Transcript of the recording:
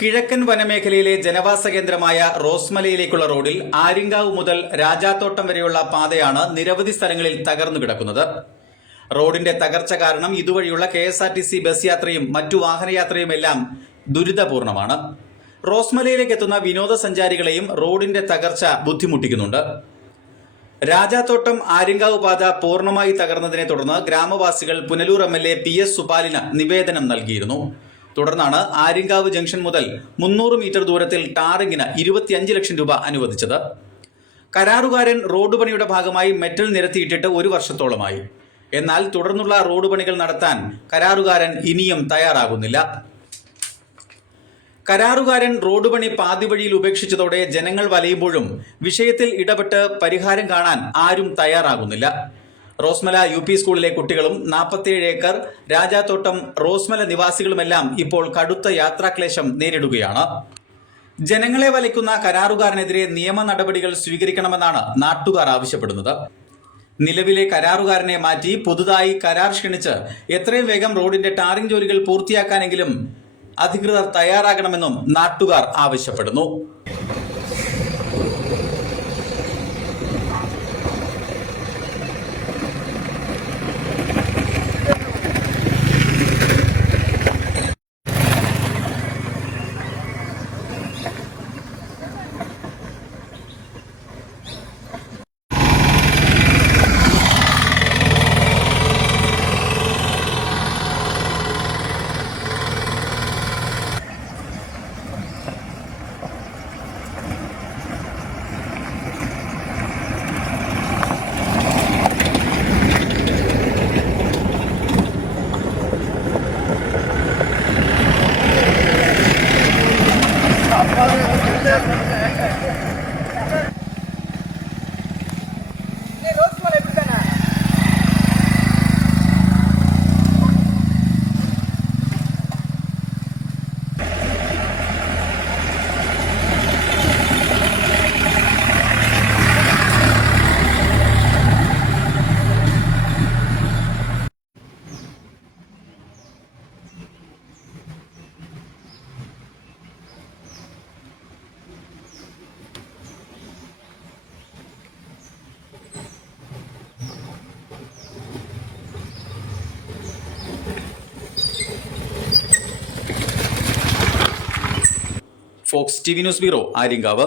കിഴക്കൻ വനമേഖലയിലെ ജനവാസ കേന്ദ്രമായ റോസ്മലയിലേക്കുള്ള റോഡിൽ ആര്യങ്കാവ് മുതൽ രാജാത്തോട്ടം വരെയുള്ള പാതയാണ് നിരവധി സ്ഥലങ്ങളിൽ തകർന്നു കിടക്കുന്നത്. റോഡിന്റെ തകർച്ച കാരണം ഇതുവഴിയുള്ള K S R T C bus യാത്രയും മറ്റു വാഹനയാത്രയുമെല്ലാം ദുരിതപൂർണമാണ്. റോസ്മലയിലേക്ക് എത്തുന്ന വിനോദസഞ്ചാരികളെയും റോഡിന്റെ തകർച്ച ബുദ്ധിമുട്ടിക്കുന്നുണ്ട്. രാജാത്തോട്ടം ആര്യങ്കാവ് പാത പൂർണമായി തകർന്നതിനെ തുടർന്ന് ഗ്രാമവാസികൾ Punalur M L A P S സുപാലിന് നിവേദനം നൽകിയിരുന്നു. തുടർന്നാണ് ആര്യങ്കാവ് ജംഗ്ഷൻ മുതൽ മുന്നൂറ് മീറ്റർ ദൂരത്തിൽ ടാറിങ്ങിന് ഇരുപത്തിയഞ്ച് ലക്ഷം രൂപ അനുവദിച്ചത്. കരാറുകാരൻ റോഡ് പണിയുടെ ഭാഗമായി മെറ്റൽ നിരത്തിയിട്ടിട്ട് ഒരു വർഷത്തോളമായി. എന്നാൽ തുടർന്നുള്ള റോഡ് പണികൾ നടത്താൻ കരാറുകാരൻ ഇനിയും തയ്യാറാകുന്നില്ല. കരാറുകാരൻ റോഡ് പണി പാതി വഴിയിൽ ഉപേക്ഷിച്ചതോടെ ജനങ്ങൾ വലയുമ്പോഴും വിഷയത്തിൽ ഇടപെട്ട് പരിഹാരം കാണാൻ ആരും തയ്യാറാകുന്നില്ല. റോസ്മല യു പി സ്കൂളിലെ കുട്ടികളും നാൽപ്പത്തിയേഴ് ഏക്കർ രാജാത്തോട്ടം റോസ്മല നിവാസികളുമെല്ലാം ഇപ്പോൾ കടുത്ത യാത്രാക്ലേശം നേരിടുകയാണ്. ജനങ്ങളെ വലയ്ക്കുന്ന കരാറുകാരനെതിരെ നിയമ നടപടികൾ സ്വീകരിക്കണമെന്നാണ് നാട്ടുകാർ ആവശ്യപ്പെടുന്നത്. നിലവിലെ കരാറുകാരനെ മാറ്റി പുതുതായി കരാർ ക്ഷണിച്ച് എത്രയും വേഗം റോഡിന്റെ ടാറിംഗ് ജോലികൾ പൂർത്തിയാക്കാനെങ്കിലും അധികൃതർ തയ്യാറാകണമെന്നും നാട്ടുകാർ ആവശ്യപ്പെടുന്നു. Fox T V news bureau Aryankavu